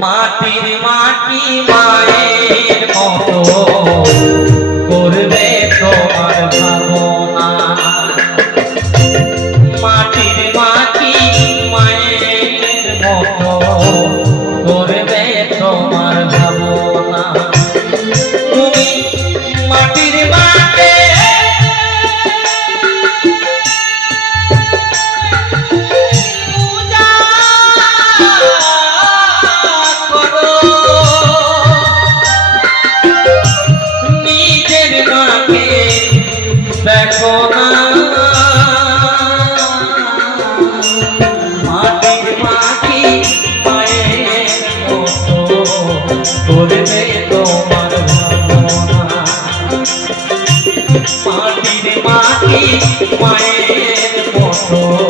மாற்றி மாற்றி மாயே. মায়ের মতো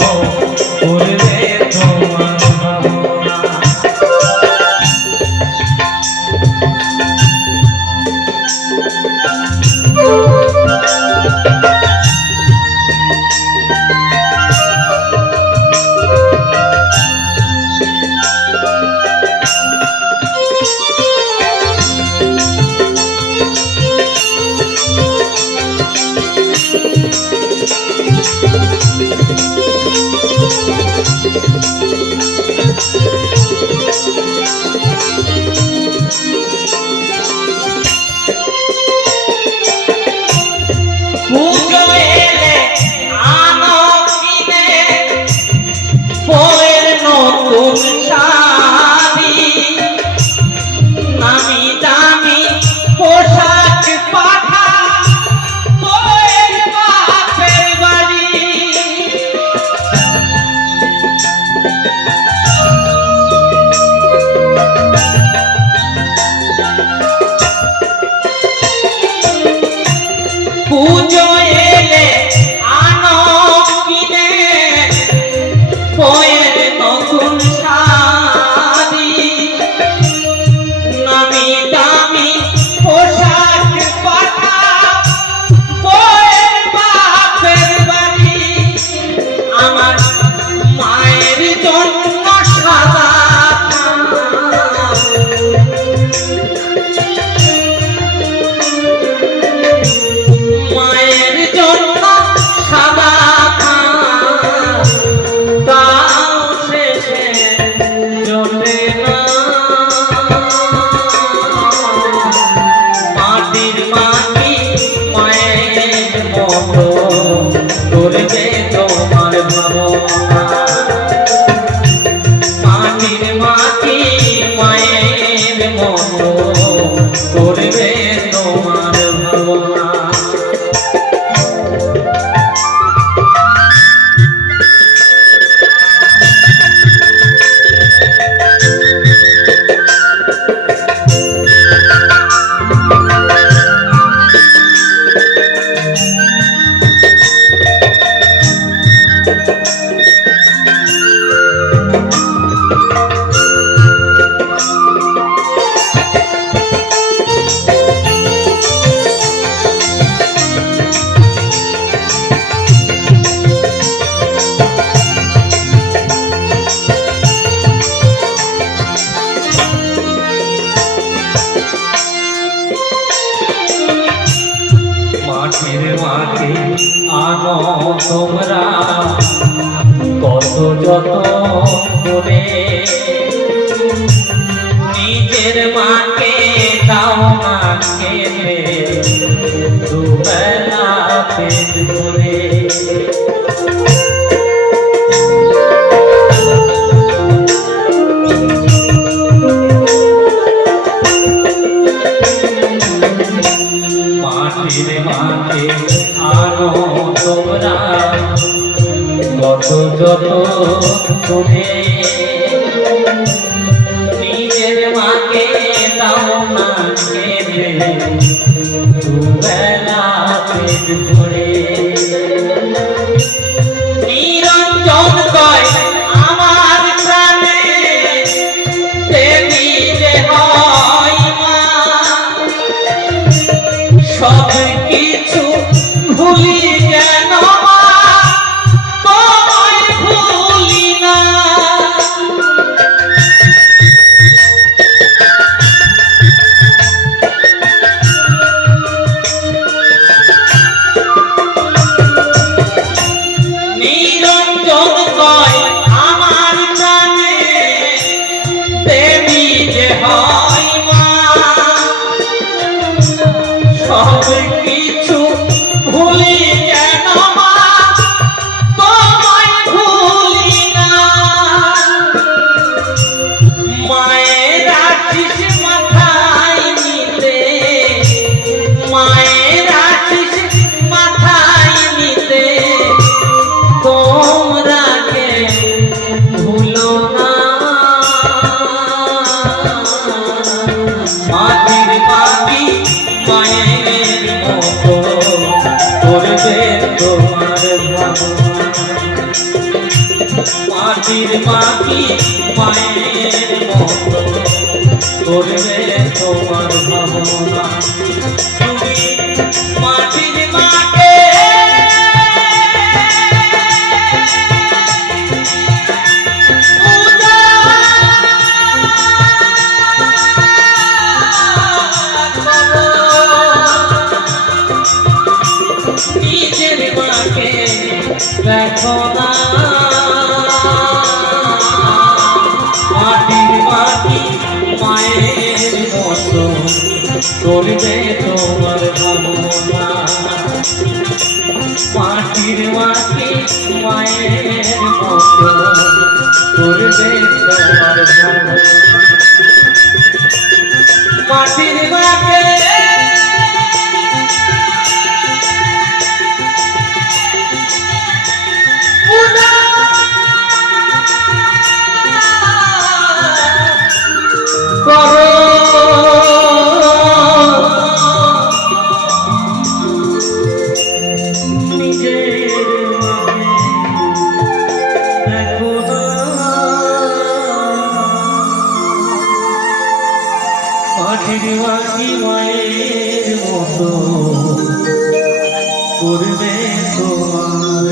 পুজোয় যত করে নিজের মাকে দাও মাকে দুবেলা পেট করে কত যত তুমি নিজের মাকে তাও না খেতে মাটির পাখি মায়ের মতো। করবে তোমার ভাবনা মতো করবে তোমার ভাবনা। মাটির মাটি মায়ের মতো করবে তোমার মাটির মাকে মাঠের বাকি মায়ের মতো। করবে তোমার